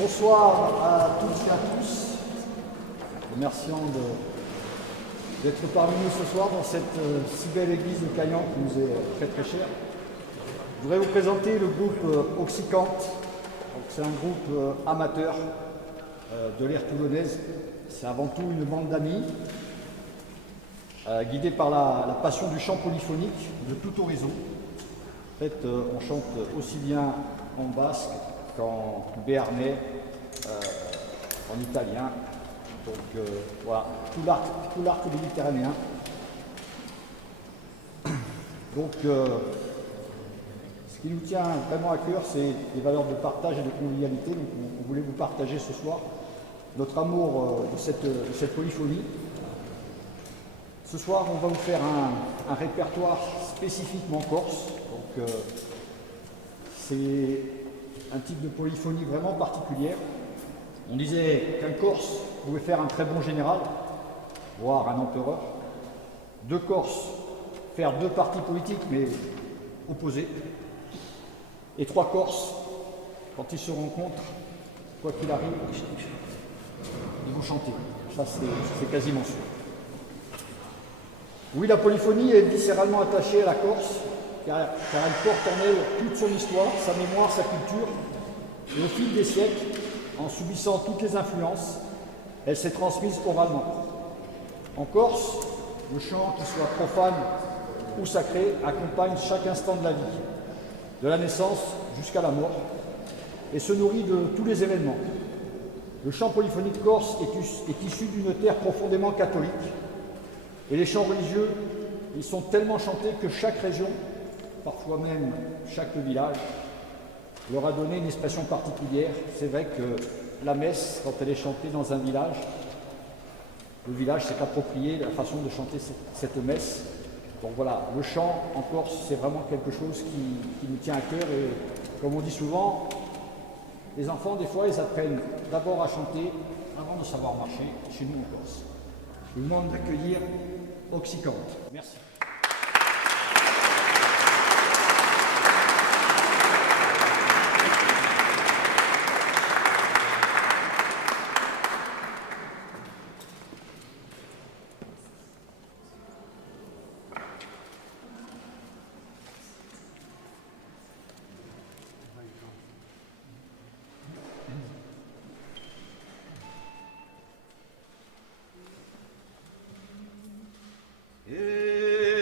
Bonsoir à toutes et à tous. Remercions d'être parmi nous ce soir dans cette si belle église de Caillan qui nous est très très chère. Je voudrais vous présenter le groupe Oxycante. C'est un groupe amateur de l'ère toulonnaise. C'est avant tout une bande d'amis guidés par la passion du chant polyphonique de tout horizon. En fait, on chante aussi bien en basque qu'en béarnais, en italien. Donc voilà, tout l'arc méditerranéen. Donc ce qui nous tient vraiment à cœur, c'est les valeurs de partage et de convivialité. Donc on voulait vous partager ce soir notre amour de cette polyphonie. Ce soir, on va vous faire un répertoire spécifiquement corse. Donc c'est un type de polyphonie vraiment particulière. On disait qu'un Corse pouvait faire un très bon général, voire un empereur. Deux Corses faire deux partis politiques, mais opposés. Et trois Corses, quand ils se rencontrent, quoi qu'il arrive, ils vont chanter. Ça, c'est quasiment sûr. Oui, la polyphonie est viscéralement attachée à la Corse, car elle porte en elle toute son histoire, sa mémoire, sa culture. Et au fil des siècles, en subissant toutes les influences, elle s'est transmise oralement. En Corse, le chant, qu'il soit profane ou sacré, accompagne chaque instant de la vie, de la naissance jusqu'à la mort, et se nourrit de tous les événements. Le chant polyphonique corse est issu d'une terre profondément catholique, et les chants religieux, ils sont tellement chantés que chaque région, parfois même chaque village, leur a donné une expression particulière. C'est vrai que la messe, quand elle est chantée dans un village, le village s'est approprié la façon de chanter cette messe. Donc voilà, le chant en Corse, c'est vraiment quelque chose qui nous tient à cœur. Et comme on dit souvent, les enfants, des fois, ils apprennent d'abord à chanter avant de savoir marcher chez nous en Corse. Je vous demande d'accueillir Oxycante. Merci. Et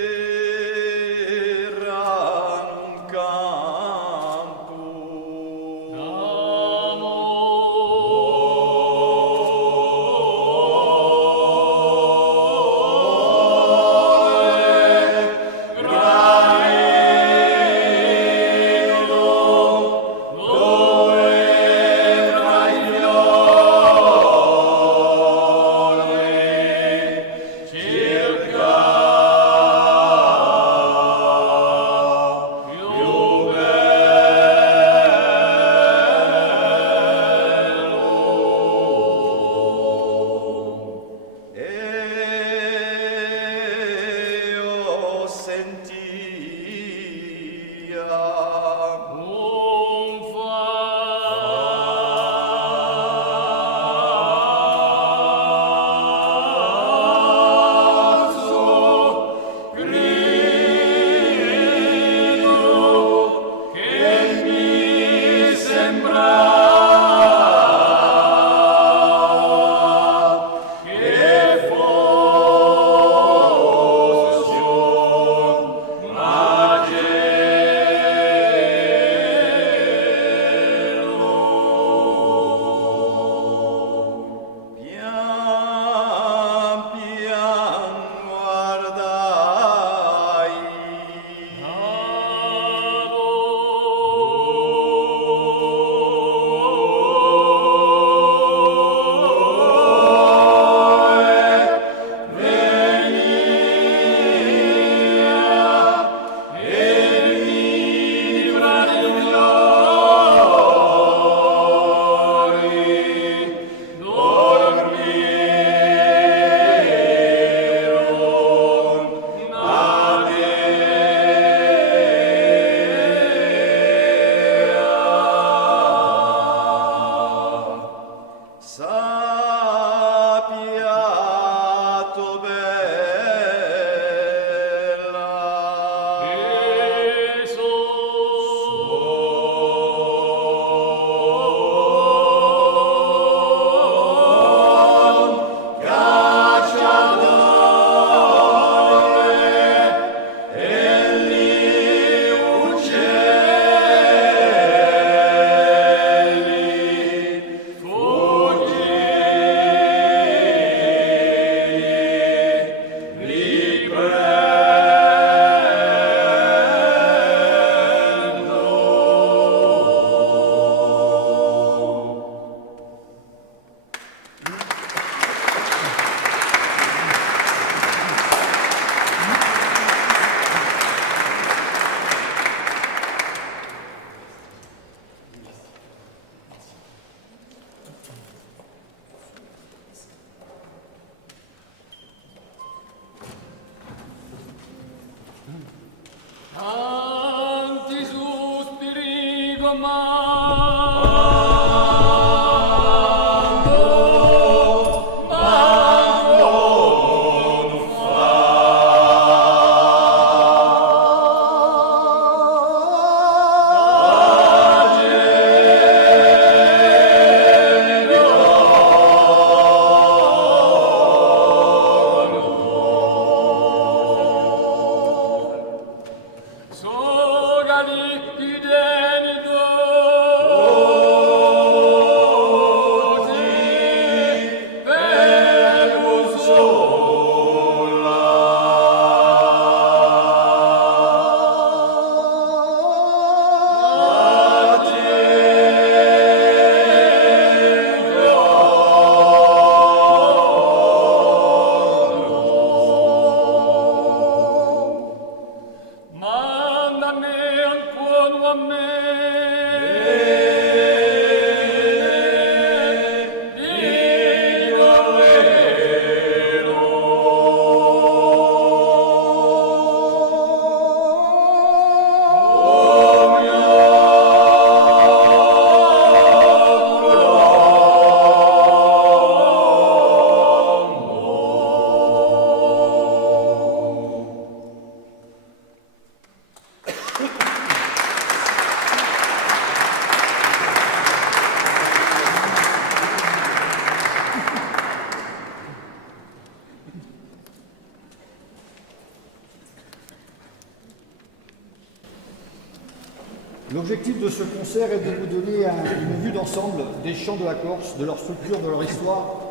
L'objectif de ce concert est de vous donner une vue d'ensemble des chants de la Corse, de leur structure, de leur histoire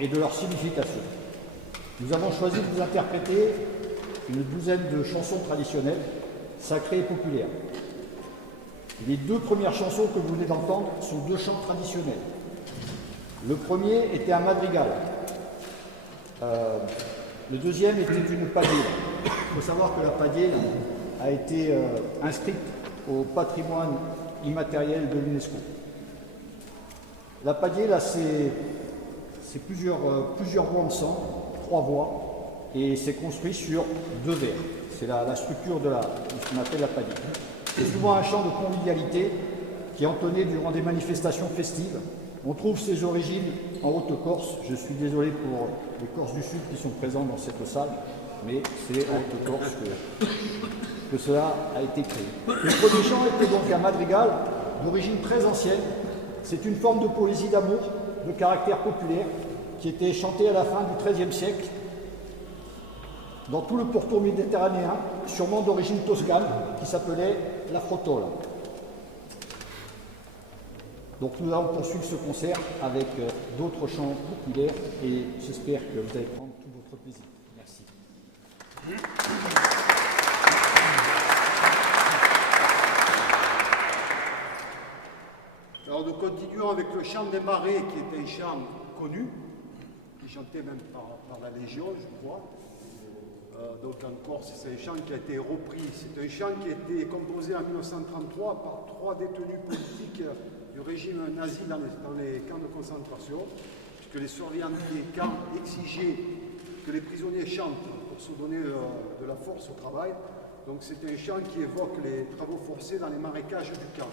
et de leur signification. Nous avons choisi de vous interpréter une douzaine de chansons traditionnelles, sacrées et populaires. Les deux premières chansons que vous venez d'entendre sont deux chants traditionnels. Le premier était un madrigal. Le deuxième était une padielle. Il faut savoir que la padielle a été inscrite au patrimoine immatériel de l'UNESCO. La padielle, c'est plusieurs voix ensemble, 3 voix, et c'est construit sur 2 vers. C'est la structure de ce qu'on appelle la padielle. C'est souvent un chant de convivialité qui est entonné durant des manifestations festives. On trouve ses origines en Haute-Corse. Je suis désolé pour les Corses du Sud qui sont présents dans cette salle, mais c'est en Haute-Corse que cela a été créé. Le premier chant était donc un madrigal d'origine très ancienne. C'est une forme de poésie d'amour, de caractère populaire, qui était chantée à la fin du XIIIe siècle dans tout le pourtour méditerranéen, sûrement d'origine toscane, qui s'appelait la frottola. Donc nous allons poursuivre ce concert avec d'autres chants populaires et j'espère que vous allez prendre tout votre plaisir. Merci. Alors nous continuons avec le chant des marais, qui est un chant connu, qui est chanté même par la Légion, je crois. Donc en Corse, c'est un chant qui a été repris. C'est un chant qui a été composé en 1933 par 3 détenus politiques du régime nazi dans les camps de concentration, puisque les surveillants des camps exigeaient que les prisonniers chantent pour se donner de la force au travail. Donc c'est un chant qui évoque les travaux forcés dans les marécages du camp.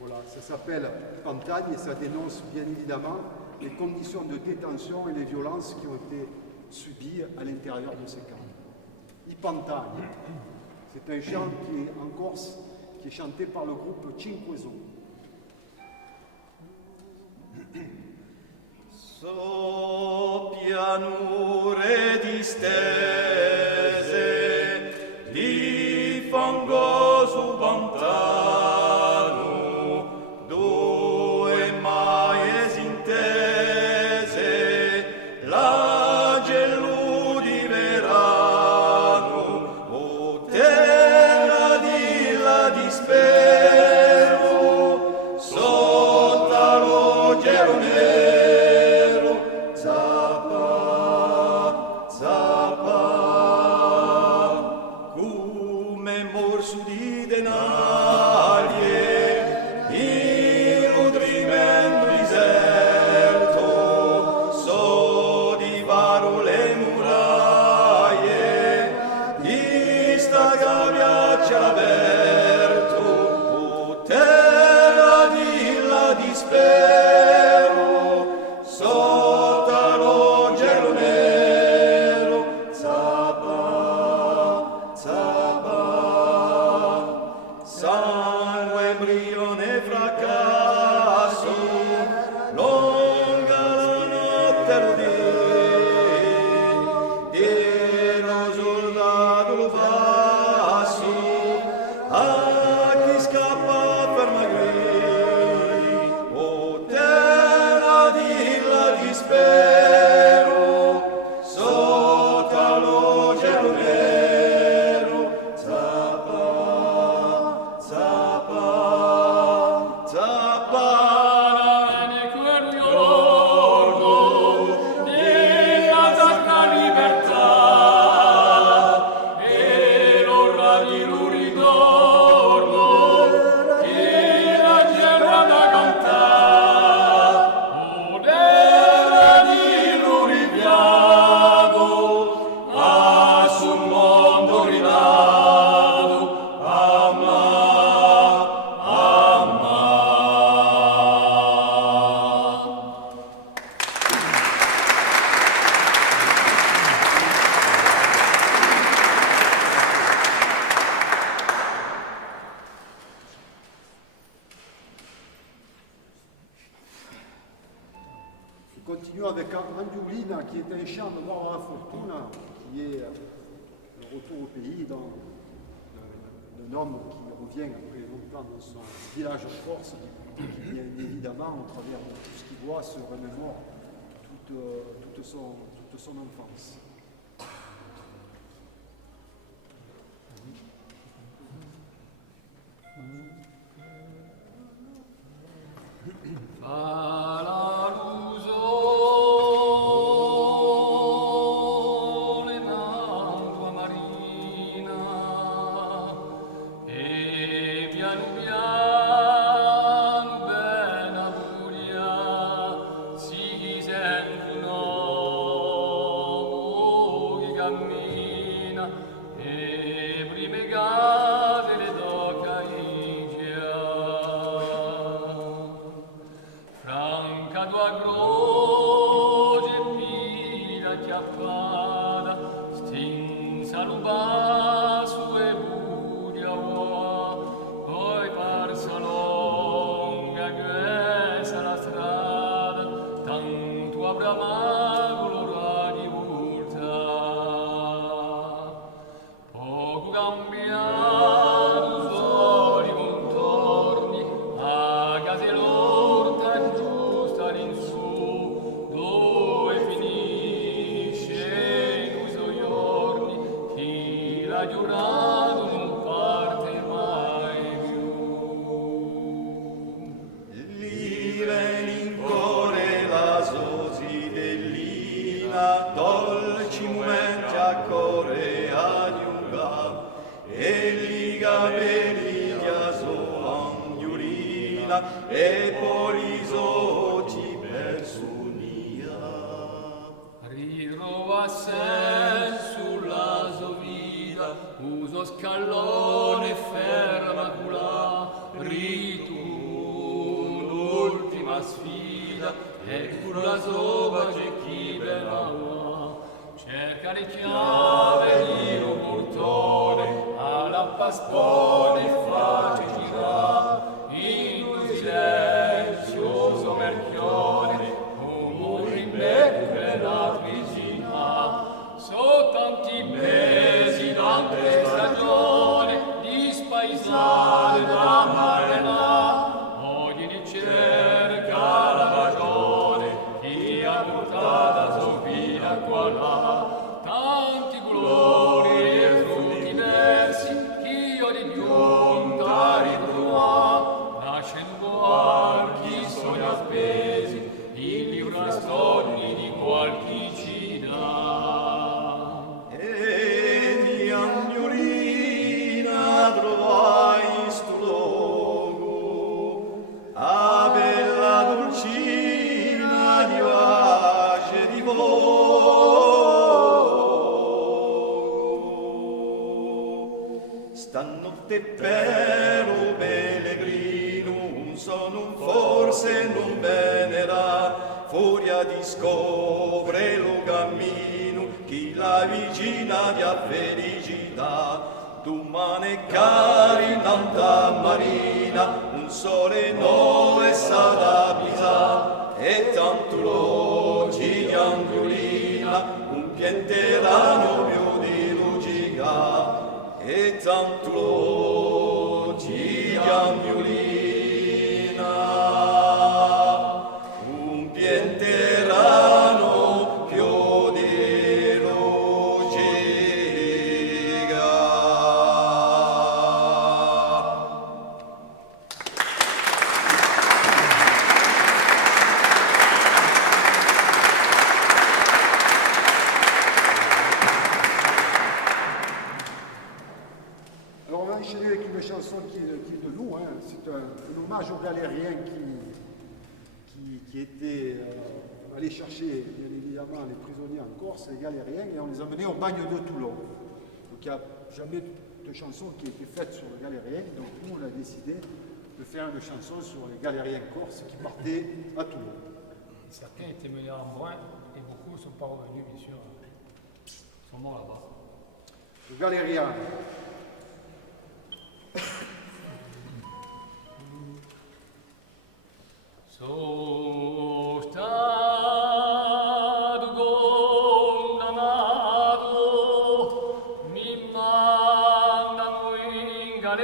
Voilà, ça s'appelle Pantagne et ça dénonce bien évidemment les conditions de détention et les violences qui ont été subies à l'intérieur de ces camps. Pantagne, c'est un chant qui est en Corse, qui est chanté par le groupe Cinquezo. So pianure distese di fangoso pantano, due maies intese, la gelu di verano, o terra di la dispero, sotto lo gelo nero, zappa, zappa, come morso di denaglie, in nutrimento deserto, so di varo le muraie, di sta gabbia c'è aperto, o terra di la dispero, sotto lo gelo nero, zappa, zappa, sangue, embrione, fracasso, longa la notte l'udì, dietro soldato lo passo, a chi scappa per magri, o terra di la dispero, sotto lo gelo nero, zappa, zappa, zappa, ne quello orgo, nella sacra libertà, e l'ora di l'uridorgo, che la gerra da cantare, o terra di l'uribiago, a sul mondo rinato, amma, amma. Nous continuons avec Angiolina, qui est un chant de Barbara Fortuna, qui est le retour au pays d'un un homme qui revient après longtemps dans son village en Corse, qui bien évidemment, au travers de tout ce qu'il voit, se remémore toute son enfance. e polisoti personia. Ritrova sen sulla sovida, uso scallone fermacula, ritu l'ultima sfida, e cura soba c'è chi benava, cerca le chiave di un portone, alla paspone face girare, in un silenzioso merchione, un rimbecche la vicina, so tanti mesi, tante stagioni, di spaesare da marena, ogni ne cerca la ragione, chi ha portata Sofia qua là, tanti colori e frutti diversi, chi ho di giunta ritrova, lasciando chi sono appesi, il libro a stolli di qualche cina. E di Agnolina trovai stu luogo, a bella dolcina di pace di vogo. Stanotte però pellegrino, sono forse non venera, furia di scopre lo cammino, chi la vicina di a felicità, domani cari in alta marina, un sole nuovo è stata pisa, e tanto l'oggi di Angiolina, un pianterano più di lucica, e tanto l'oggi di Angiolina, un pianterano più di lucica. Alors on va enchaîner avec une chanson qui est de nous, hein. C'est un hommage aux galériens qui étaient allés chercher bien évidemment les prisonniers en Corse, les galériens, et on les a menés au bagne de Toulon. Donc il n'y a jamais de chanson qui a été faite sur les galériens, donc nous on a décidé de faire une chanson sur les galériens corses qui partaient à Toulon. Certains étaient menés en brun et beaucoup ne sont pas revenus, bien sûr. Ils sont morts là-bas. Les galériens. So stato condannato, mi mandano in galera.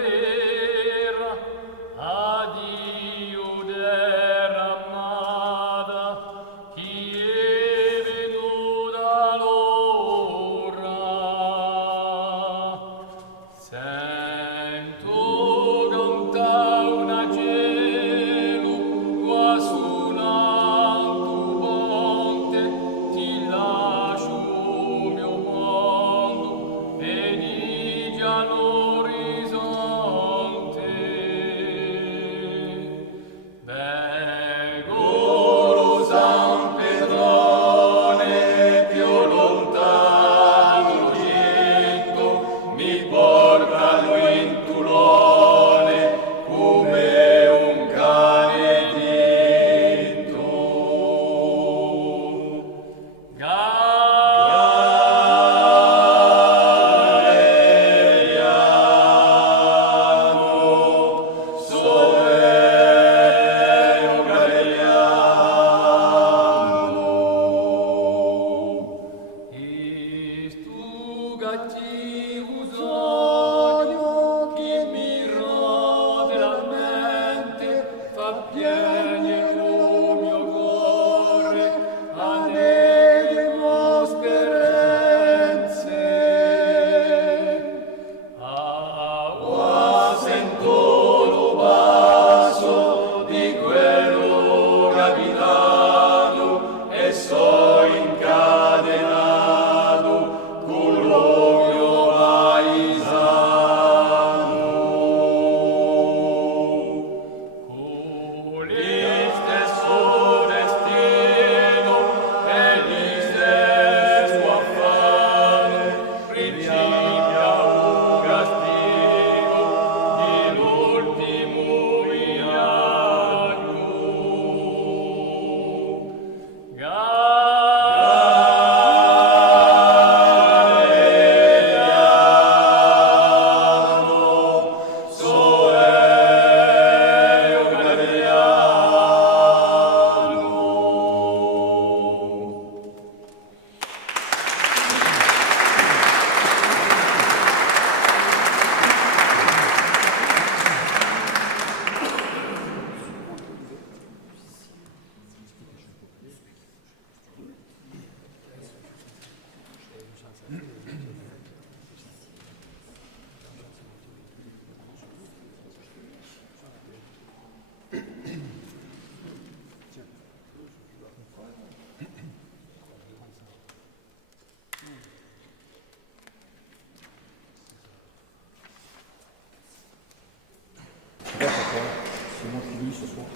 c'est moi qui lis ce soir.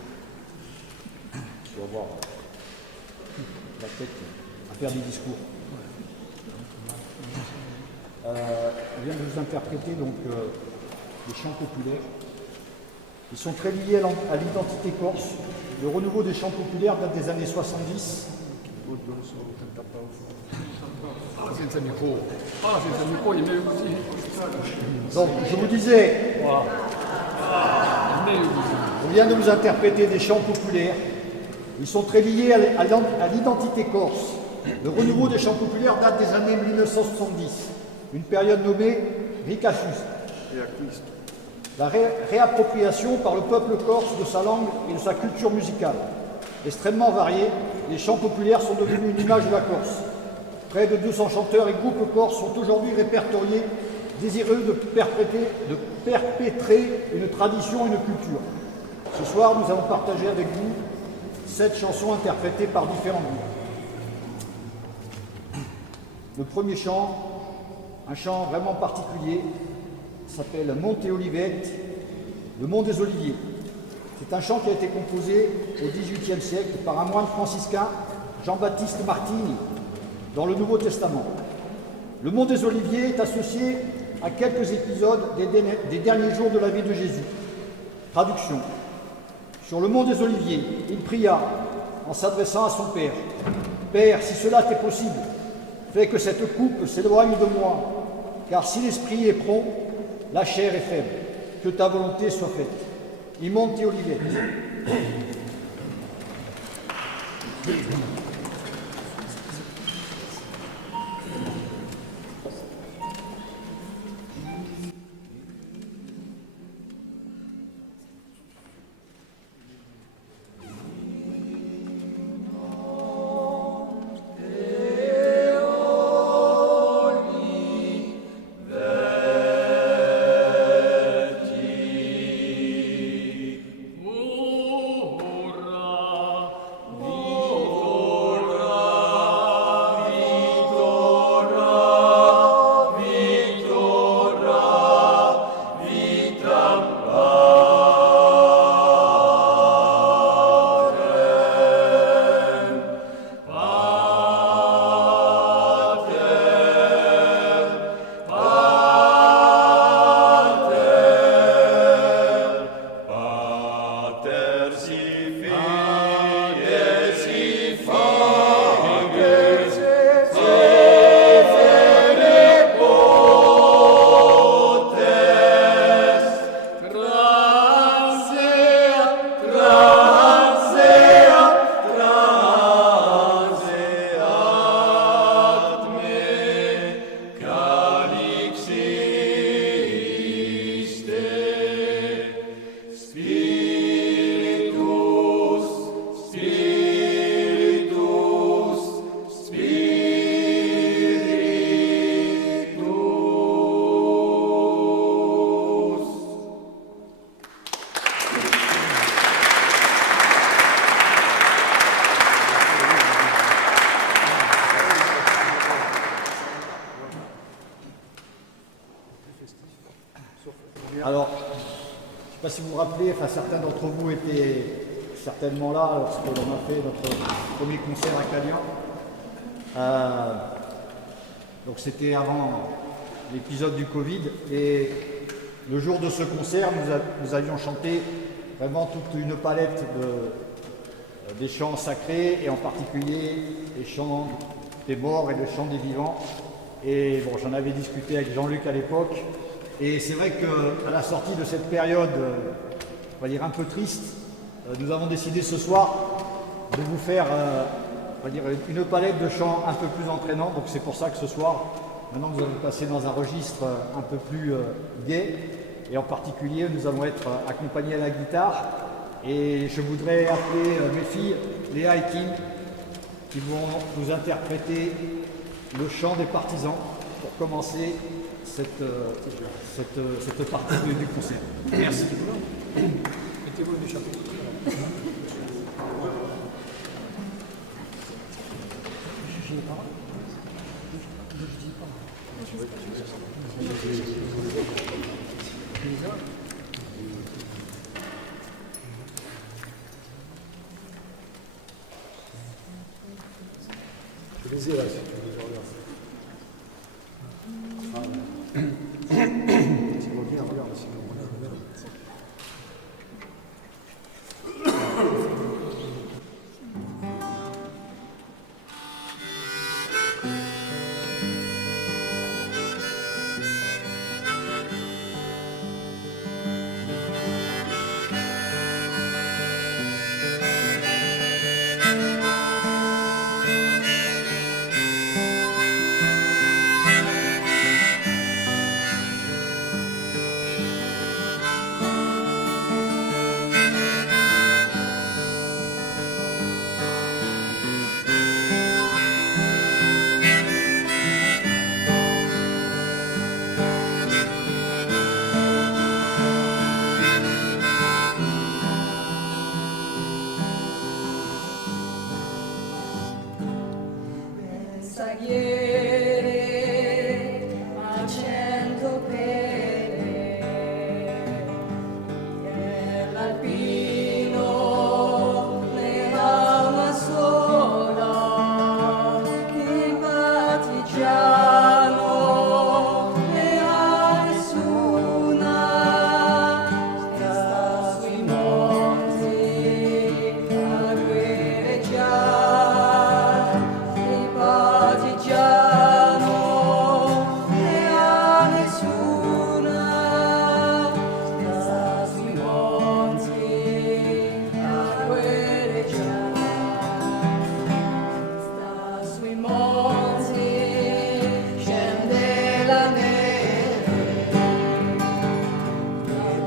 Je vais avoir la tête à faire des discours. Je viens de vous interpréter donc des chants populaires. Ils sont très liés à l'identité corse. Le renouveau des chants populaires date des années 70. Senza micro. Senza micro, il est meglio così. Donc, je vous disais, Voilà. È meglio così. on vient de vous interpréter des chants populaires. Ils sont très liés à l'identité corse. Le renouveau des chants populaires date des années 1970, une période nommée Ricachus. La réappropriation par le peuple corse de sa langue et de sa culture musicale. Extrêmement variée, les chants populaires sont devenus une image de la Corse. Près de 200 chanteurs et groupes corses sont aujourd'hui répertoriés, désireux de perpétrer une tradition et une culture. Ce soir, nous allons partager avec vous 7 chansons interprétées par différents groupes. Le premier chant, un chant vraiment particulier, s'appelle Monte Olivette, le Mont des Oliviers. C'est un chant qui a été composé au XVIIIe siècle par un moine franciscain, Jean-Baptiste Martini, dans le Nouveau Testament. Le Mont des Oliviers est associé à quelques épisodes des derniers jours de la vie de Jésus. Traduction. Sur le Mont des Oliviers, il pria en s'adressant à son Père. « Père, si cela t'est possible, fais que cette coupe s'éloigne de moi, car si l'esprit est prompt, la chair est faible, que ta volonté soit faite. » Il monte Olivette. Alors, je ne sais pas si vous vous rappelez, enfin certains d'entre vous étaient certainement là lorsque l'on a fait notre premier concert à Calian. Donc c'était avant l'épisode du Covid et le jour de ce concert, nous avions chanté vraiment toute une palette des chants sacrés et en particulier les chants des morts et le chant des vivants. Et bon, j'en avais discuté avec Jean-Luc à l'époque. Et c'est vrai qu'à la sortie de cette période, on va dire un peu triste, nous avons décidé ce soir de vous faire on va dire une palette de chants un peu plus entraînants. Donc c'est pour ça que ce soir, maintenant nous allons passer dans un registre un peu plus gai. Et en particulier, nous allons être accompagnés à la guitare. Et je voudrais appeler mes filles, Léa et Kim, qui vont nous interpréter le chant des partisans pour commencer cette partie du concert. Merci. Mettez-vous du chapeau. Je les ai là, si tu veux les regarder. Si vous bien, regarde, si vous regarde. Saghiere a 100 pene, e l'alpino ne ha una sola, il partigiano ne ha nessuna, sta sui monti a guerreggiare. Il partigiano ne ha nessuna, sta sui monti a guerreggiare, sta sui monti, scende la neve,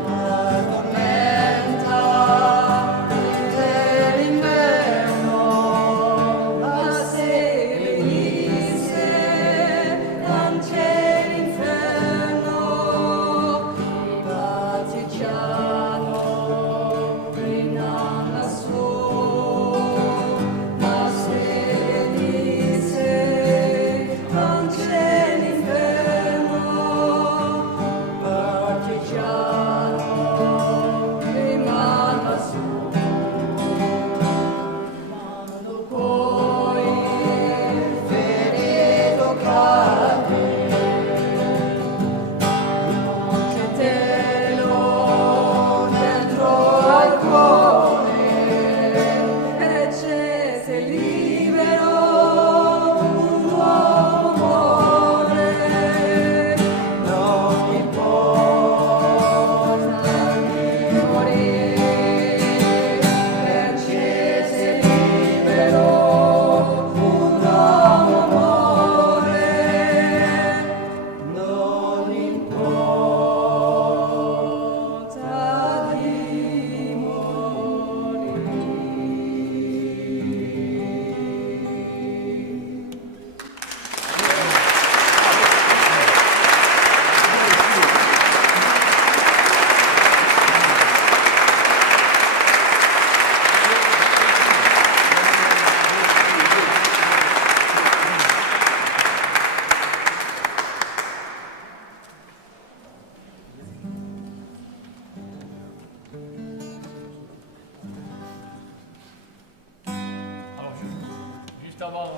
la tormenta dell'inverno, ma se venisse anche l'inferno, il partigiano rinanna su, ma se venisse anche l'inferno, il partigiano rimanda su. Quando poi il ferito cade, non c'è telo dentro al cuore, e c'è se libero un uomo muore, non importa di morire, e c'è se libero un uomo muore, non importa di morire. Alors, juste avant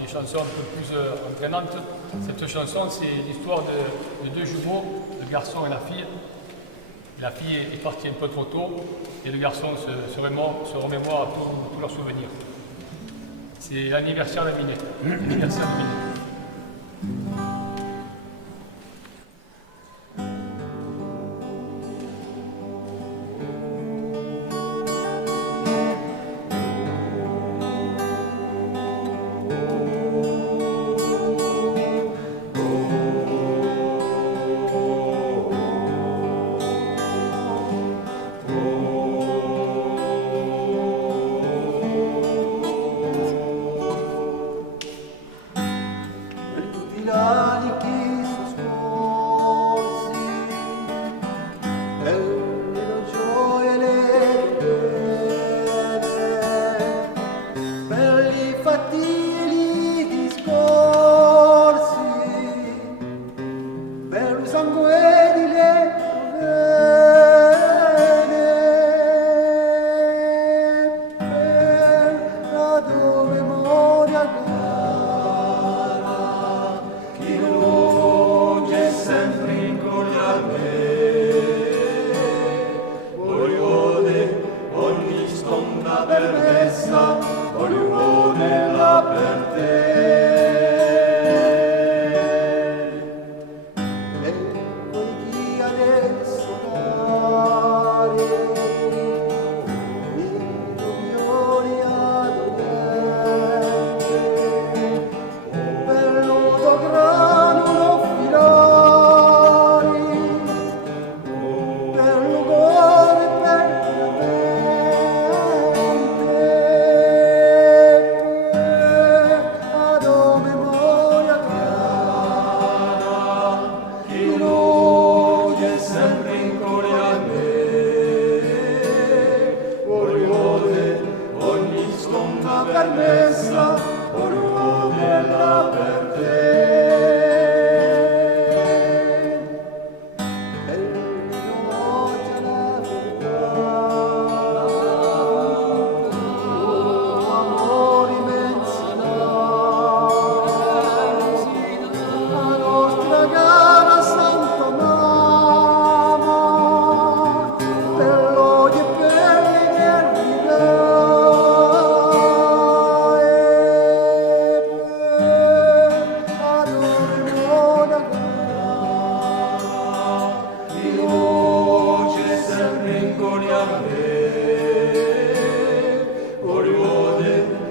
les chansons un peu plus entraînantes, cette chanson, c'est l'histoire de deux jumeaux, le garçon et la fille. La fille est partie un peu trop tôt et le garçon se remémore tous leurs souvenirs. C'est l'anniversaire de Minet. L'anniversaire de Minet. Village messa, voglio nella per te. Ecco chi adesso dare i fiori adolescenti, bello grano filari, per l'ugore per a dove memoria cara, Chi luce sempre in cuore a me, voglio ogni stonda permessa, voglio nella per te. Luce sempre in cuore a me, voglio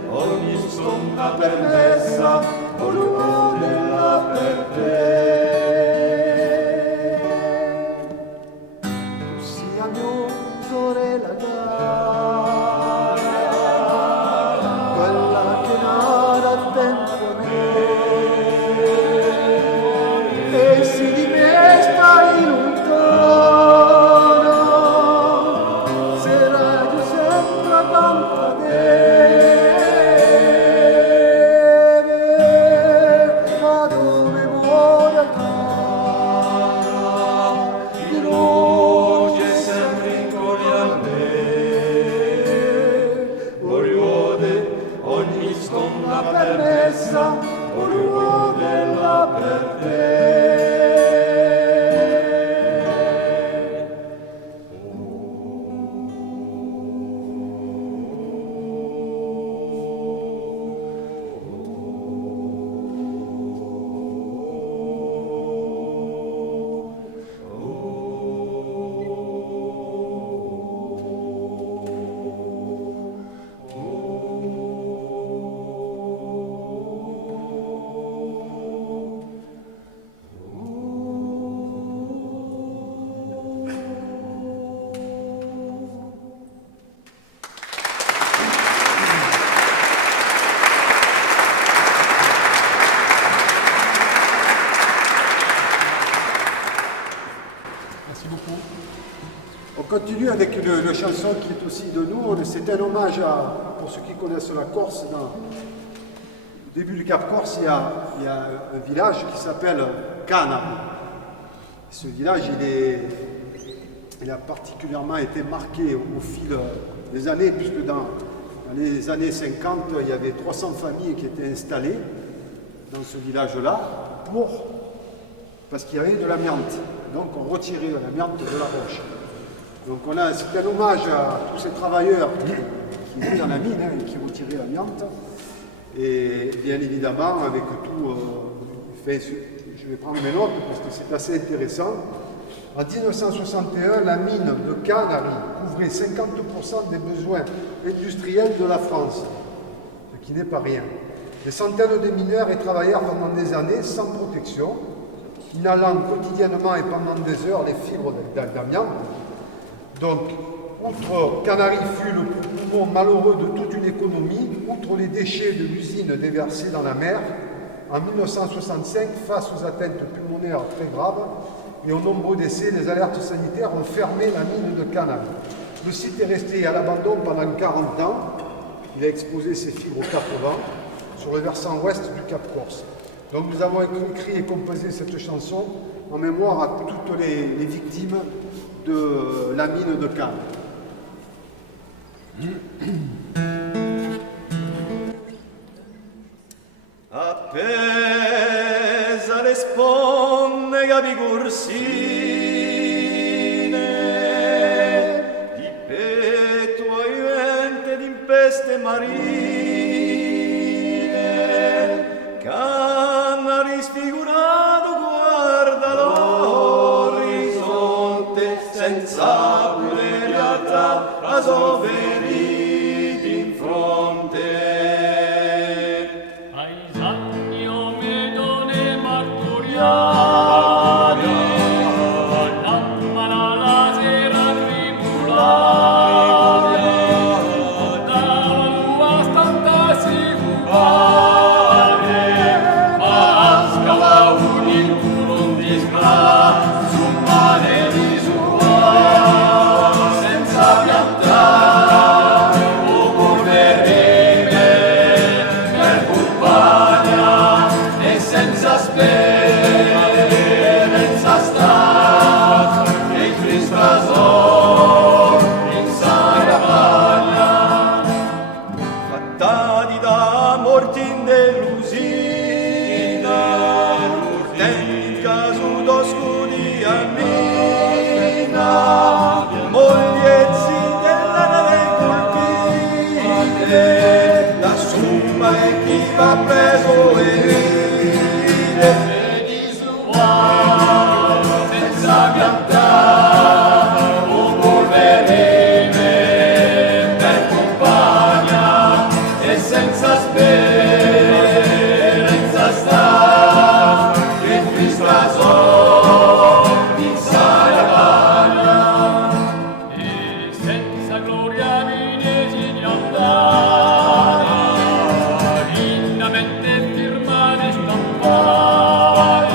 ogni stonda permessa, voglio nella per te. tu sia mio sorella cara, quella che nada dentro me e si dimesta in un tono, sarà io sempre accanto a te, ma dove muore cara, Chi luce sempre in cuore a me, voglio ogni stonda permessa, voglio nella per te. Merci beaucoup. On continue avec une chanson qui est aussi de nous. C'est un hommage pour ceux qui connaissent la Corse. Au début du Cap Corse, il y a un village qui s'appelle Canari. Ce village, il a particulièrement été marqué au fil des années, puisque dans les années 50, il y avait 300 familles qui étaient installées dans ce village-là parce qu'il y avait de l'amiante. Donc on retirait de l'amiante de la roche. Donc c'est un hommage à tous ces travailleurs qui étaient dans la mine et qui retiraient l'amiante. Et bien évidemment, avec tout, je vais prendre mes notes parce que c'est assez intéressant. En 1961, la mine de Canari couvrait 50% des besoins industriels de la France, ce qui n'est pas rien. Des centaines de mineurs y travaillèrent pendant des années sans protection, inhalant quotidiennement et pendant des heures les fibres d'amiante. Donc, outre Canari fut le poumon malheureux de toute une économie, outre les déchets de l'usine déversés dans la mer, en 1965, face aux atteintes pulmonaires très graves et aux nombreux décès, les alertes sanitaires ont fermé la mine de Canari. Le site est resté à l'abandon pendant 40 ans. Il a exposé ses fibres aux quatre vents sur le versant ouest du Cap Corse. Donc nous avons écrit et composé cette chanson en mémoire à toutes les victimes de la mine de Cannes. Appesa le sponde gabigursine, di petto ai venti d'impesto celeste marine, canaris figurato guarda l'orizzonte, senza pure realtà a soveriti in fronte. Ai santi omedone martoriati, all'ammana la sera tribulati, dalla tua stantasi cubare, ma scava il curum disgrazia, su mane di sua, senza piantare, o polverime, per compagna, e senza speranza sta, che il Cristo solo in Saravagna. Fattati da morti in delusina, in caso d'oscuri ammina, mogliezzi della nave colpite, la somma è chi va preso e ride, E di sua senza piantare, o polverime per compagna, e senza speranza sta, che Cristo solo in Saravagna. E senza gloria vinesi di andare, lignamente firmare stampare,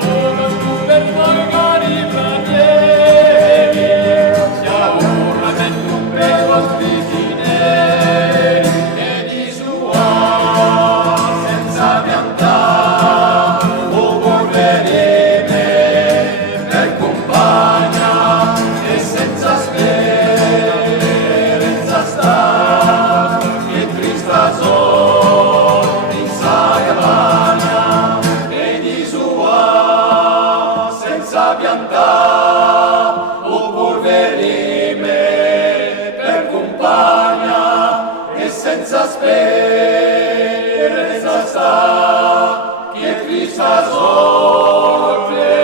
solo tu per noi cari fratelli, sia ornamento per i vostri fideli, e di sua senza piantare, o polverime per compagna, e senza speranza sta, che Cristo solo in Saravagna, e di sua senza piantare, o polverime per compagna, e senza speranza sta, che Cristo sorge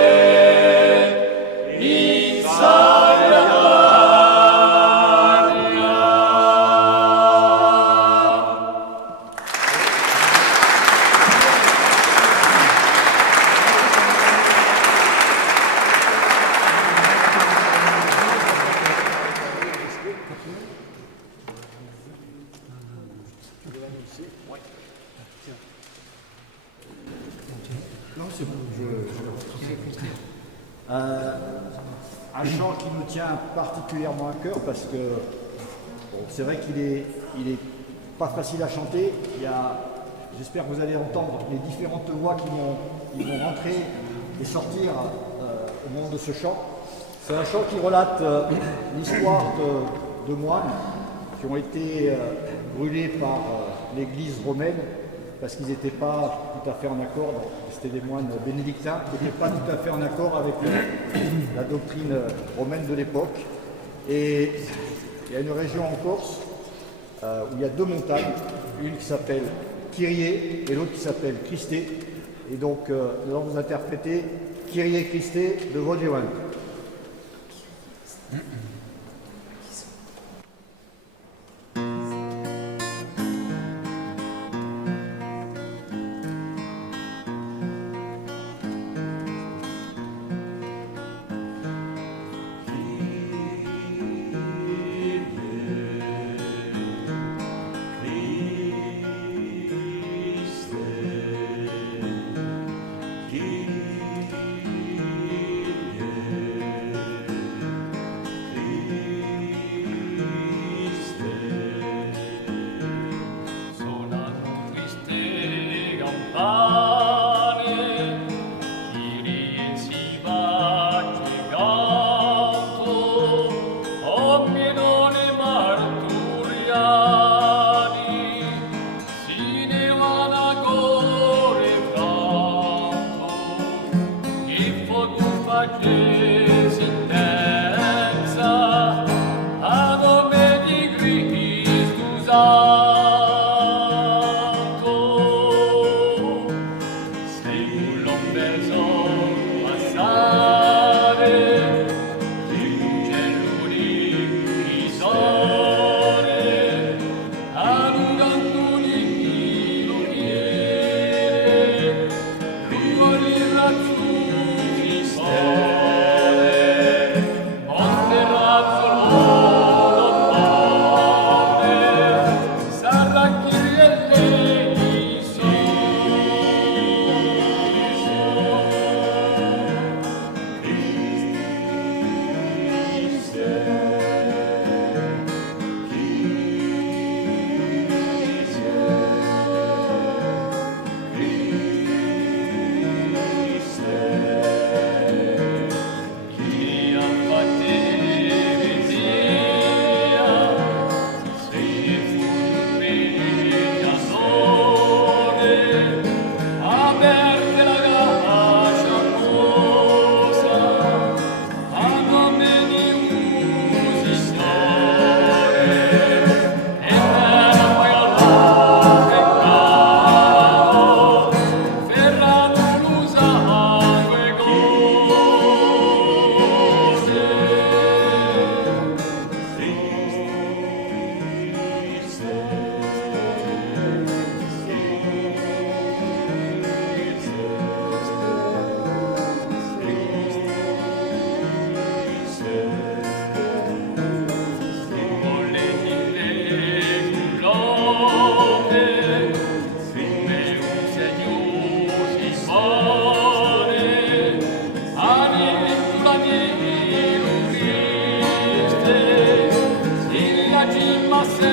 in Saravagna. Un chant qui nous tient particulièrement à cœur parce que bon, c'est vrai qu'il est pas facile à chanter. J'espère que vous allez entendre les différentes voix qui vont rentrer et sortir au moment de ce chant. C'est un chant qui relate l'histoire de moines qui ont été brûlés par l'Église romaine parce qu'ils n'étaient pas tout à fait en accord, c'était des moines bénédictins, qui n'étaient pas tout à fait en accord avec la doctrine romaine de l'époque. Et il y a une région en Corse où il y a deux montagnes, une qui s'appelle Kyrie et l'autre qui s'appelle Christé. Et donc nous allons vous interpréter Kyrie Christé de Vaudéwan. Kyrie, usato, sei un lomberzo passare, uccelloni risore, allungando l'inghiere, lungo il racciuti sole, monte razzolo lontane, sarracchi e lei aperte la gascia cosa, a nome di usi storie, e terra poi all'acqua in cavo, ferrato l'usangue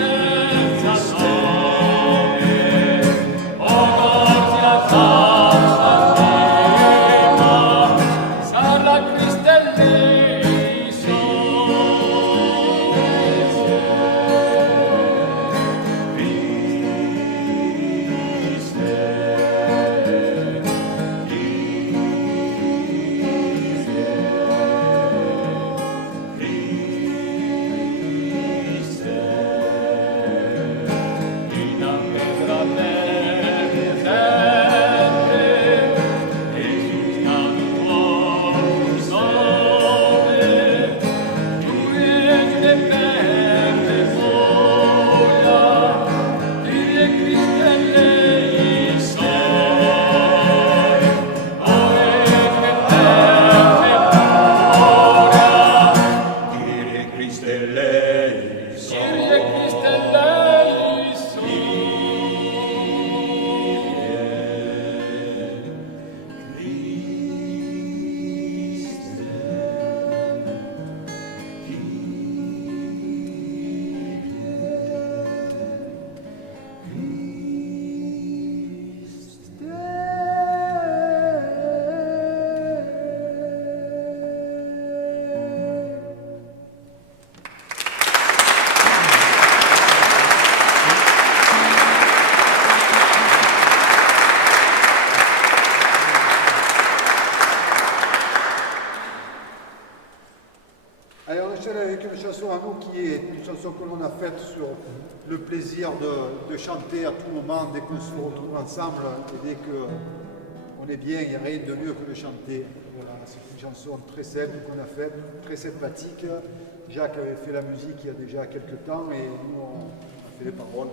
senza sole, oggi la salsa cima, sarà cristelli Allez, on enchaîne avec une chanson à nous qui est une chanson que l'on a faite sur le plaisir de chanter à tout moment, dès qu'on se retrouve ensemble et dès qu'on est bien, il n'y a rien de mieux que de chanter. Voilà, c'est une chanson très simple qu'on a faite, très sympathique. Jacques avait fait la musique il y a déjà quelques temps et nous on a fait les paroles.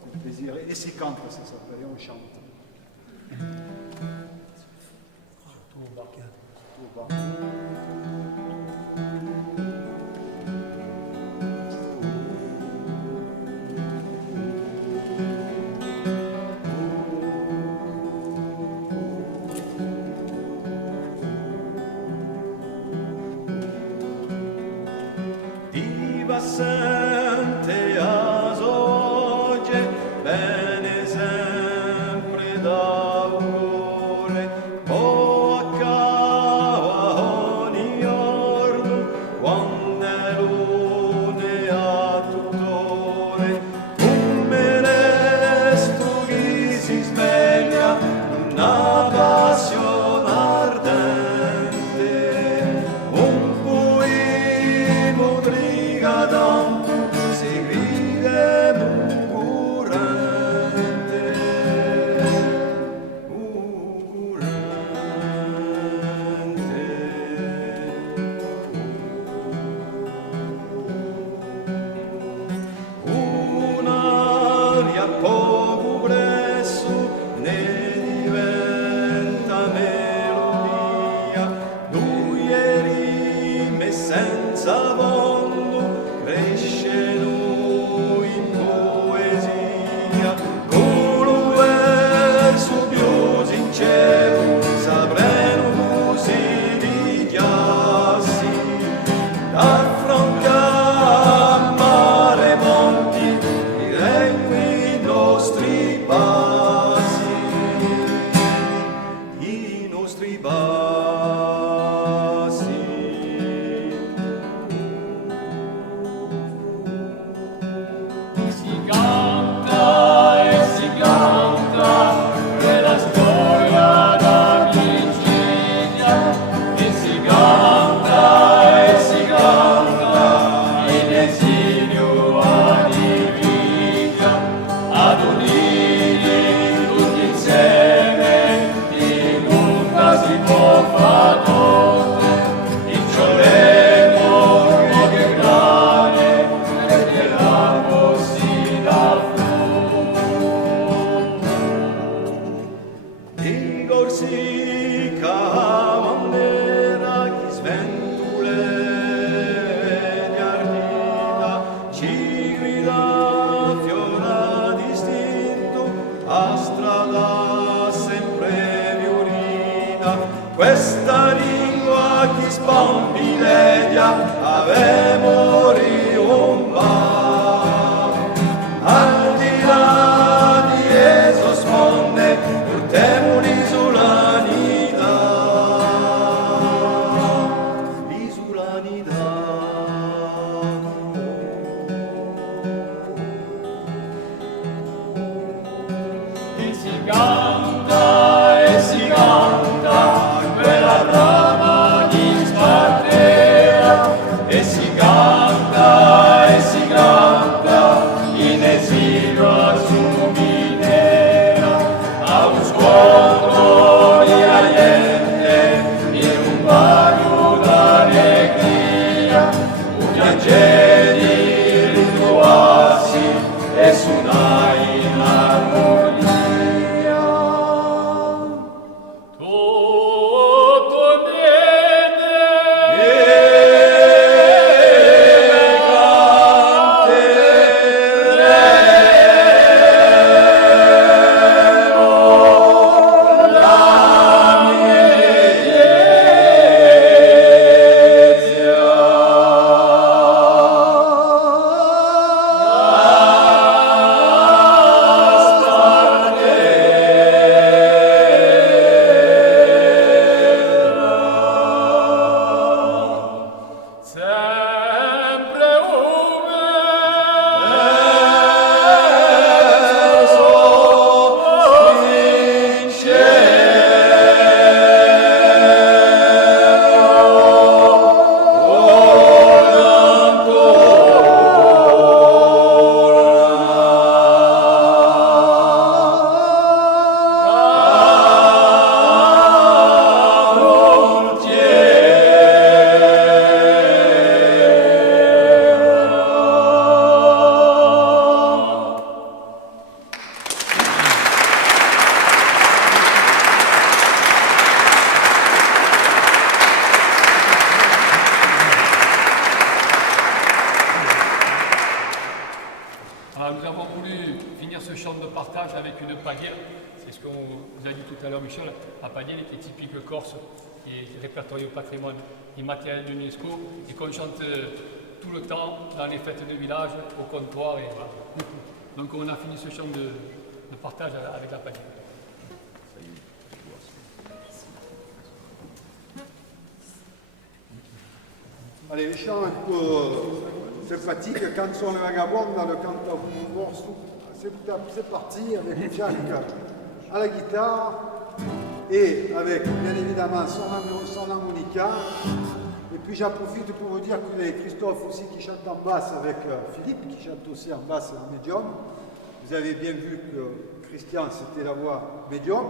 C'est un plaisir. Et les séquences, ça s'appelle, et on chante. Surtout au bar. Diva sente as oggi, bene sempre d'augure, o accava ogni giorno, quando è lune a tutt'ore, un menesto che si sveglia, una passione ardente, un poema trigadante, questa lingua che spampileggia avemo riomba. Al di là di esso sponde, portemo l'isolanità. L'isolanità. E si canta, quella brama di Spartera, e si canta, in esilio a Subidera, a un scontro di Allende, in un bagno d'allegria, un piangere ritrovarsi e suonare in armonia. Tutto Alors nous avons voulu finir ce chant de partage avec une padielle. C'est ce qu'on vous a dit tout à l'heure Michel, la padielle qui est typique corse, qui est répertoriée au patrimoine immatériel de l'UNESCO et qu'on chante tout le temps dans les fêtes de village, au comptoir. Et voilà. Donc on a fini ce chant de partage avec la padielle. Allez, les chants un peu sympathiques, Canzone Vagabonda, le canto morceau, c'est parti avec Jack à la guitare et avec bien évidemment son harmonica. Et puis j'en profite pour vous dire qu'il y a Christophe aussi qui chante en basse avec Philippe qui chante aussi en basse et en médium. Vous avez bien vu que Christian c'était la voix médium,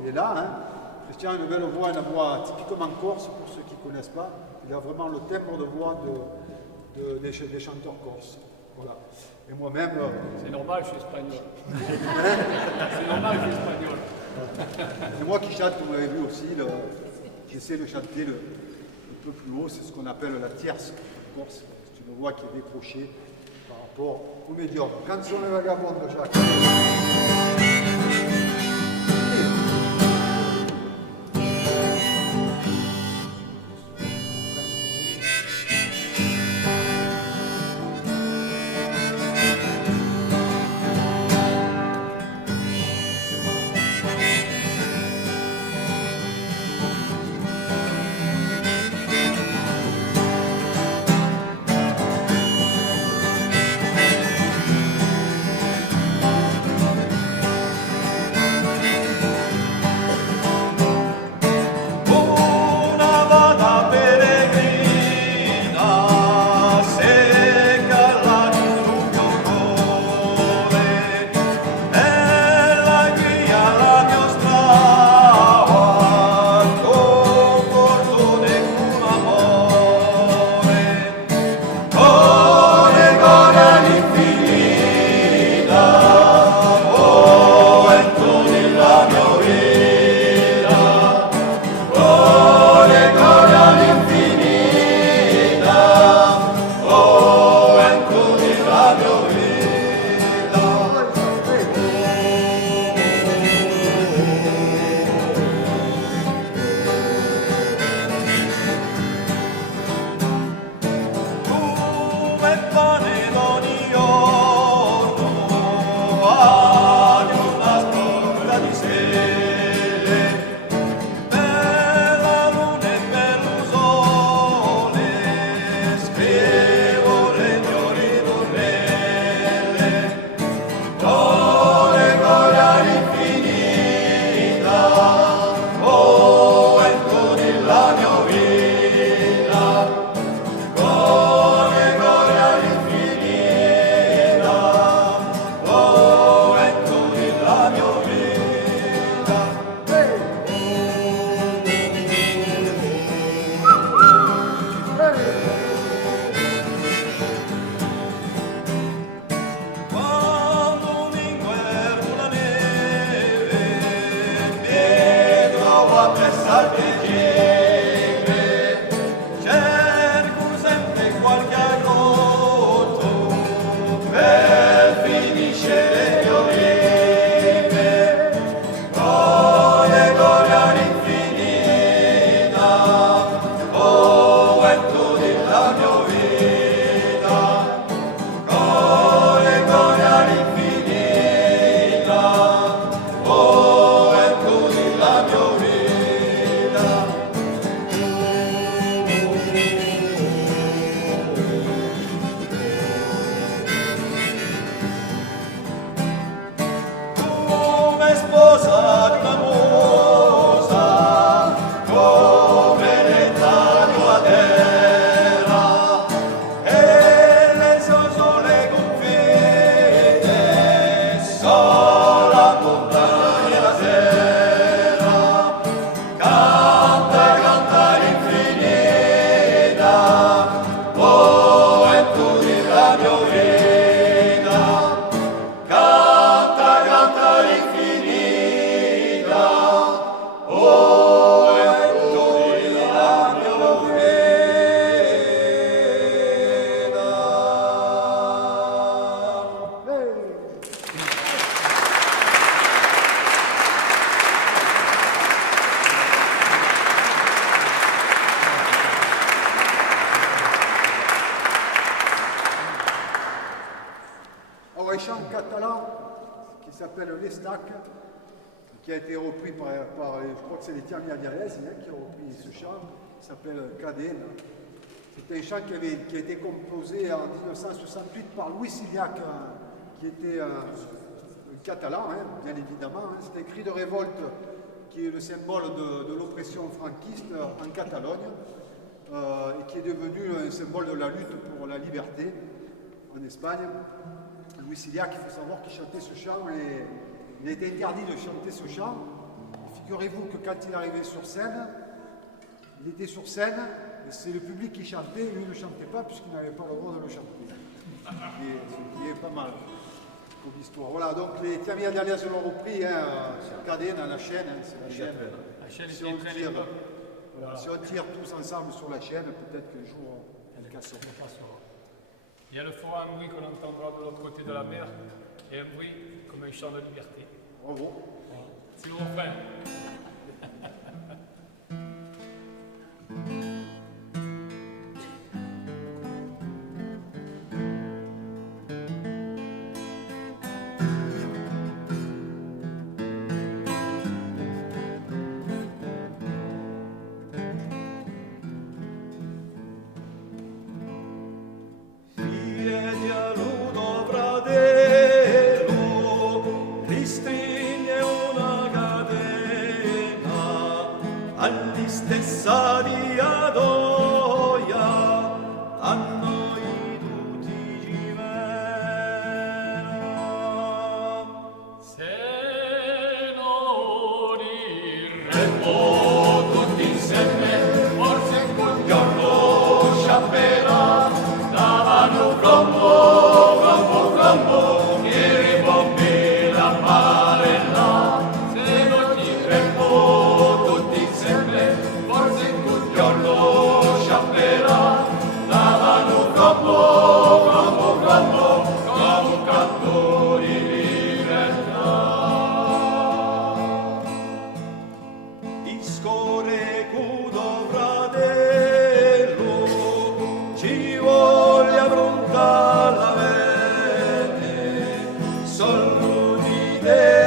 il est là. Hein. Christian a une belle voix, une voix typiquement corse pour ceux qui ne connaissent pas. Il a vraiment le timbre de voix des chanteurs corses. Voilà. Et moi-même. C'est normal, je suis espagnol. C'est normal, je suis espagnol. C'est moi qui chante, vous l'avez vu aussi, j'essaie de chanter un peu plus haut, c'est ce qu'on appelle la tierce en corse. C'est une voix qui est décrochée par rapport au médium. Canzone Vagabonda, Jacques. s'appelle l'Estac, qui a été repris par je crois que c'est les Tiami Adialès qui ont repris ce chant, qui s'appelle Cadena. C'était un chant qui a été composé en 1968 par Louis Siliac, qui était catalan, bien évidemment. C'était un cri de révolte qui est le symbole de l'oppression franquiste en Catalogne et qui est devenu un symbole de la lutte pour la liberté en Espagne. Louis Siliac, il faut savoir qu'il chantait ce chant et il a été interdit de chanter ce chant. Figurez-vous que quand il arrivait sur scène, il était sur scène et c'est le public qui chantait, lui ne chantait pas puisqu'il n'avait pas le droit de le chanter. Ce qui est pas mal comme histoire. Voilà, donc les Tiami Adialès l'ont repris sur Cadena, la chaîne, c'est la chaîne. La chaîne Si était on très tire, l'époque. si on tire tous ensemble sur la chaîne, peut-être qu'un jour elle cassera. Il y a le fort un bruit qu'on entendra de l'autre côté de la mer et un bruit comme un chant de liberté. Bravo. C'est le refrain. Figlie di Aludo Pradelo, li stringe una catena, agli stessa di Adoia, a noi tutti ci mena. Se non irremo tutti insieme, forse quel giorno sciapperà, davano flombo, che ribombi la marella. Se non irremo tutti insieme, forse quel giorno sciapperà, davano flombo, come un canto di libertà. Discore cudo fratello, ci voglia pronta la vede, solo di te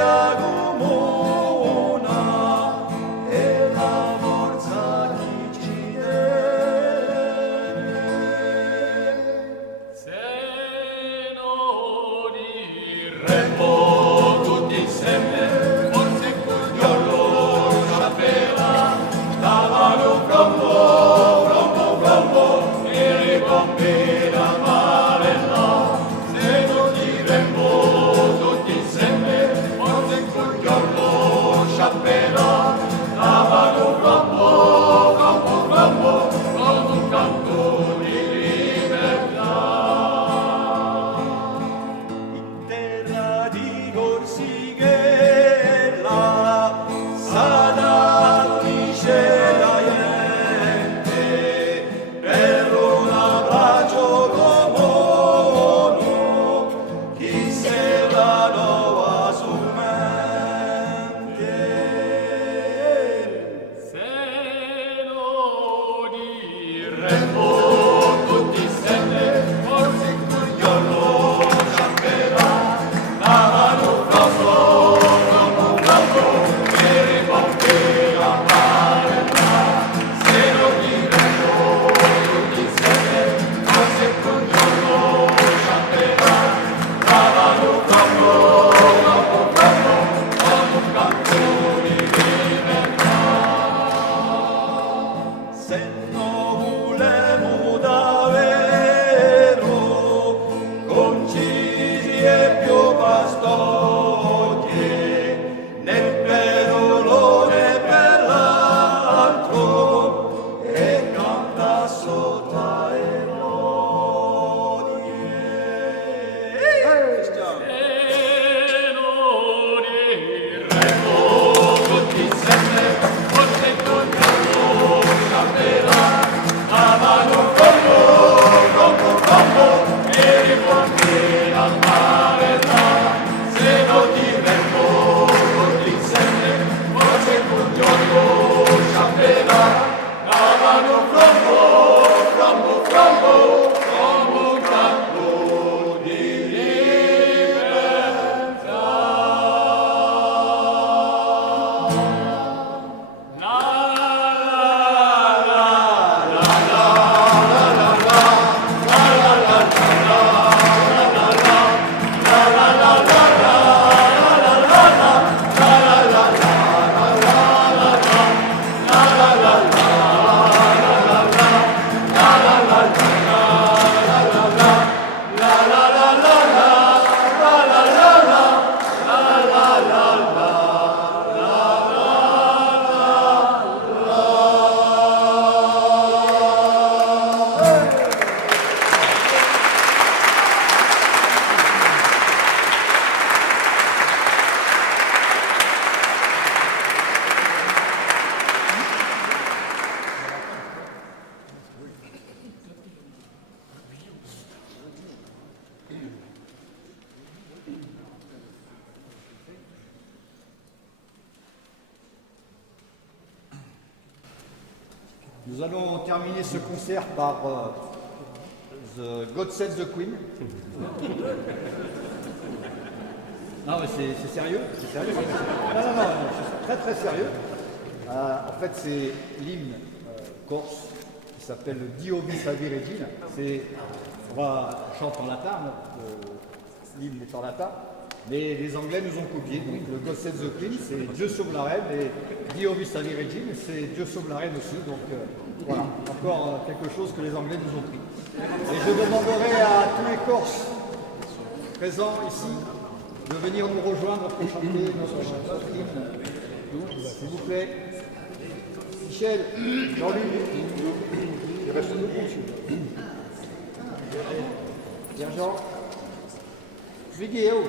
Nous allons terminer ce concert par The God Save the Queen. Non, mais c'est sérieux, c'est sérieux. Non, c'est très très sérieux. En fait, c'est l'hymne corse qui s'appelle Dio vi salvi regina. On chante en latin, l'hymne est en latin, mais les Anglais nous ont copié. Donc le God Save the Queen, c'est Dieu sauve la reine, et Dio vi salvi regina, c'est Dieu sauve la reine aussi. Donc voilà, encore quelque chose que les Anglais nous ont pris. Et je demanderai à tous les Corses présents ici de venir nous rejoindre pour chanter notre hymne. S'il vous plaît. Michel, Jean-Luc, il reste debout. Jean, Guillaume.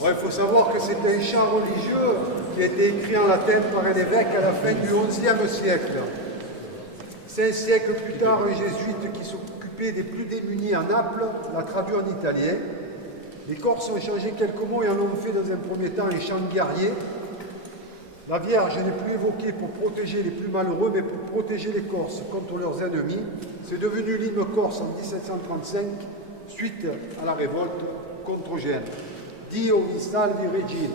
Il faut savoir que c'est un chant religieux qui a été écrit en latin par un évêque à la fin du XIe siècle. 5 siècles plus tard, un jésuite qui s'occupait des plus démunis à Naples l'a traduit en italien. Les Corses ont changé quelques mots et en ont fait dans un premier temps un chant guerrier. La Vierge n'est plus évoquée pour protéger les plus malheureux, mais pour protéger les Corses contre leurs ennemis. C'est devenu l'hymne corse en 1735, suite à la révolte contre Gênes. Dio vi salvi regina.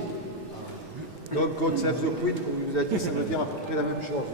Donc, God Save the Queen, comme il vous a dit, ça veut dire à peu près la même chose.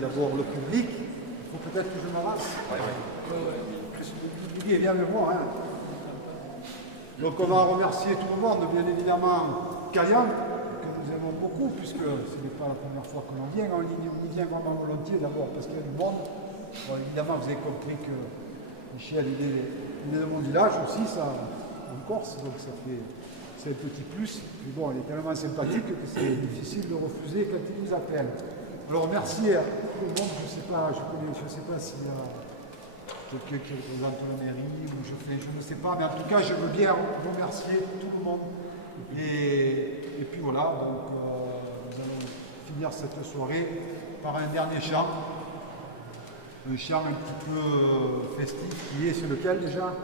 D'abord le public, il faut peut-être que je me rase. Didier, viens avec moi. Donc on va remercier tout le monde, bien évidemment Kayan, que nous aimons beaucoup, puisque ce n'est pas la première fois que l'on vient. On y vient vraiment volontiers, d'abord parce qu'il y a du monde. Bon, évidemment, vous avez compris que Michel, il est de mon village aussi, ça, en Corse, donc c'est un petit plus. Mais bon, il est tellement sympathique que c'est difficile de refuser quand il nous appelle. Alors merci à tout le monde, je ne sais pas s'il y a quelqu'un qui représente la mairie, ou je ne sais pas, mais en tout cas je veux bien remercier tout le monde. Et puis voilà, donc nous allons finir cette soirée par un dernier chant. Un chant un petit peu festif qui est sur lequel déjà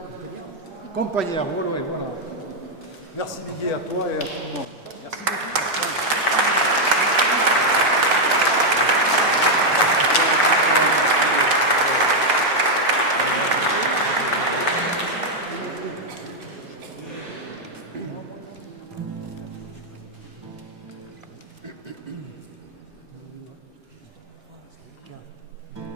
Compagnère, voilà. Merci Didier, à toi et à tout le monde. Merci beaucoup. Oh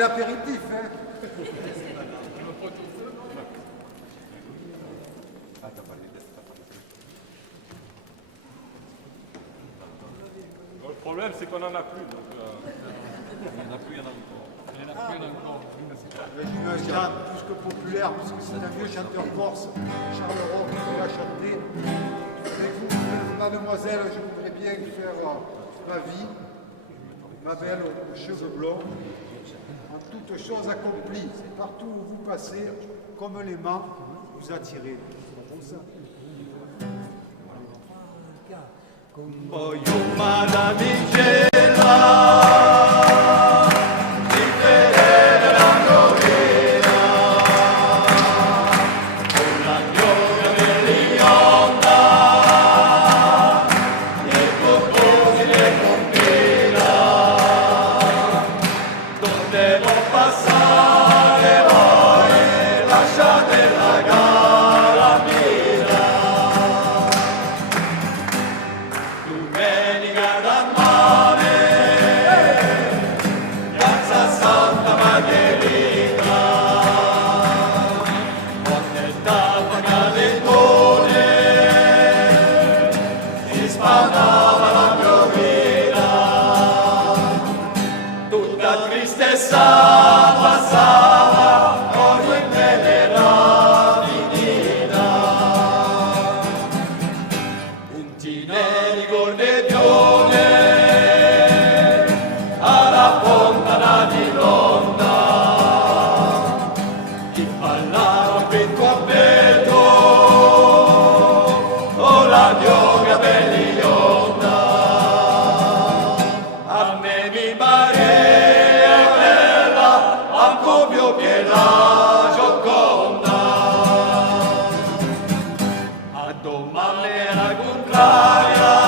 l'apéritif, hein. Le problème, c'est qu'on n'en a plus. Donc, il n'y en a plus, il y en a encore. Mais je veux un chant plus que populaire, parce que c'est un vieux chanteur corse, Charles Roch, qui l'a chanté. Et vous, mademoiselle, je voudrais bien faire ma vie, ma belle aux cheveux blonds, en toutes choses accomplies. Partout où vous passez, comme l'aimant, vous attirez. Voglio una micella di fede la novena con la gioia dell'ionda e corposi le compila donde devo passare voi lasciate la gara mia. Domenica da mare, piazza Santa Margherita, quando panettone, si spanava la mia vita, tutta tristezza passava, proprio in tenera finita. Puntinelli col nebbione alla fontana di Londra chi ballava petto a petto con la yoga bellionda a me mi pare bella ancora più che la Gioconda a domani era contraria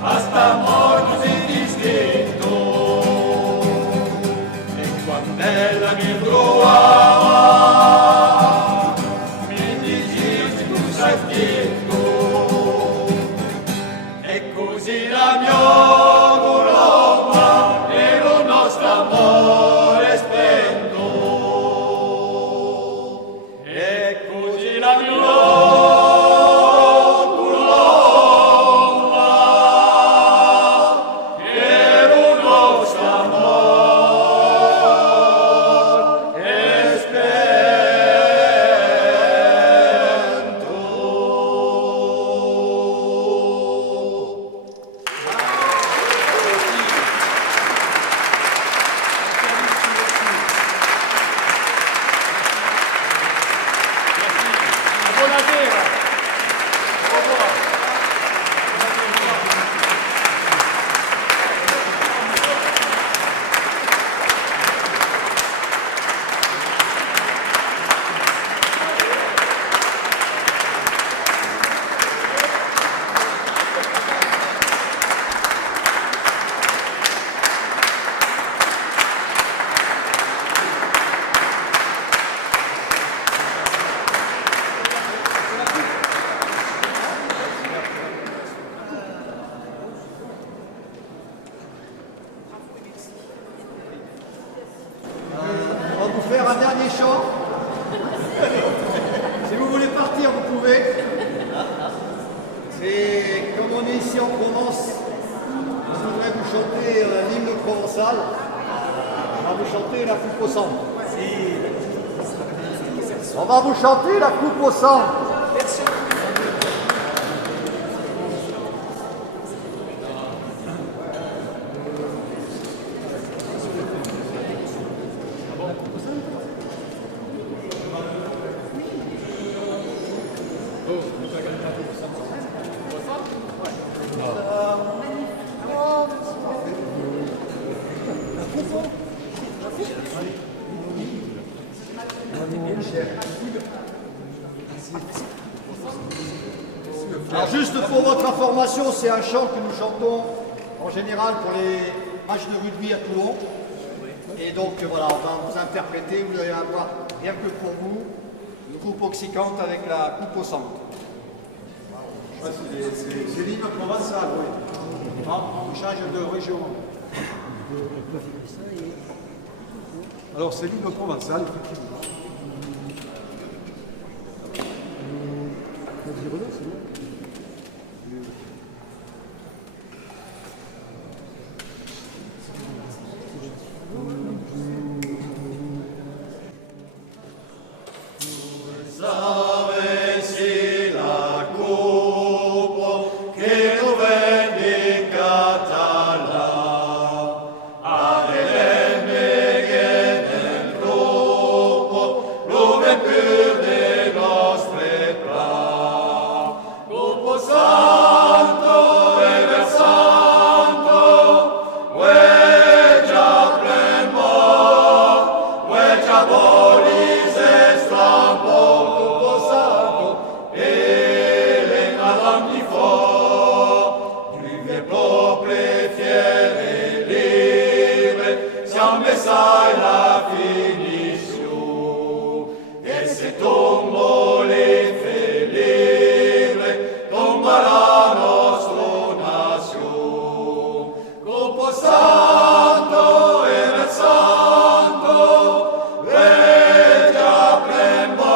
a sta amor così distinto e quando ella mi trovava mi dicesti tu sei finto e così la mia colomba e lo nostro amore spento e così la mia Buonasera. On va vous faire un dernier chant. Si vous voulez partir, vous pouvez. C'est comme on est ici en Provence, je voudrais vous chanter l'hymne provençal. On va vous chanter la coupe au sang. On va vous chanter la coupe au sang. Alors juste pour votre information, c'est un chant que nous chantons en général pour les matchs de rugby à Toulon. Et donc voilà, on va vous interpréter, vous allez avoir rien que pour vous, une coupe oxycante avec la coupe au sang. C'est l'hymne provençal, oui. On change de région. Alors c'est l'hymne provençal, effectivement. Savesi la cupo che non vendicata là, Adele che nel gruppo, dove più dei nostri pra. Cupo santo e versante, già premo, già volise strampo. Sai la finition, et se tombe libre, tomba la nostra nation. Corpo santo e versanto, regia premo,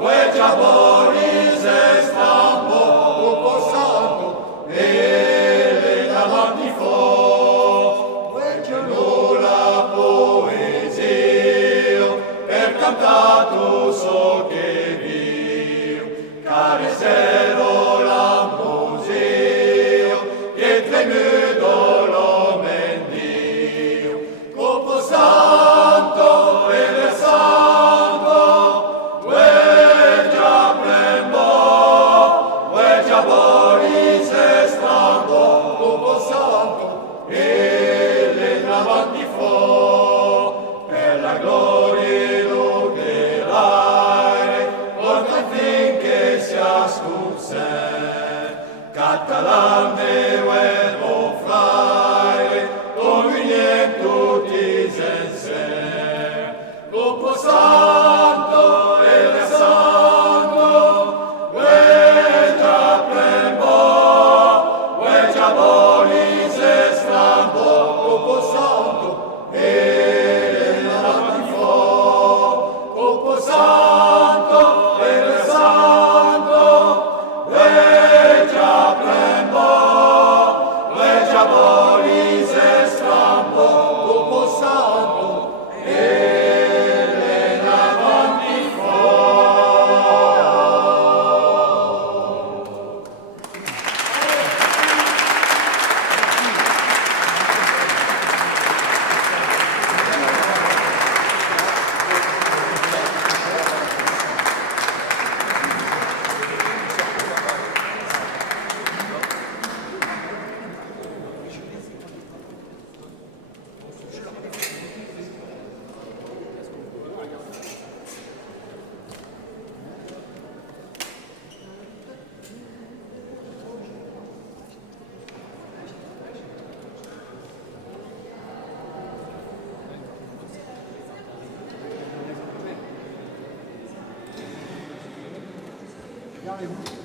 regia boris estampo, corpo santo e davanti fuori, regia la poesia per cantato so che viu caresero la museo che tremudo lo mendio corpo santo e versando già premo già boris estrambo corpo santo e davanti fuori per la gloria loderai oltre finché si ascunse catalane uevo fraile convenient tutti sense corpo santo e versando già premo già bolis estrambo corpo santo e davanti fuori corpo santo e versando già premo già bolis estrambo corpo santo e davanti Regardez-vous.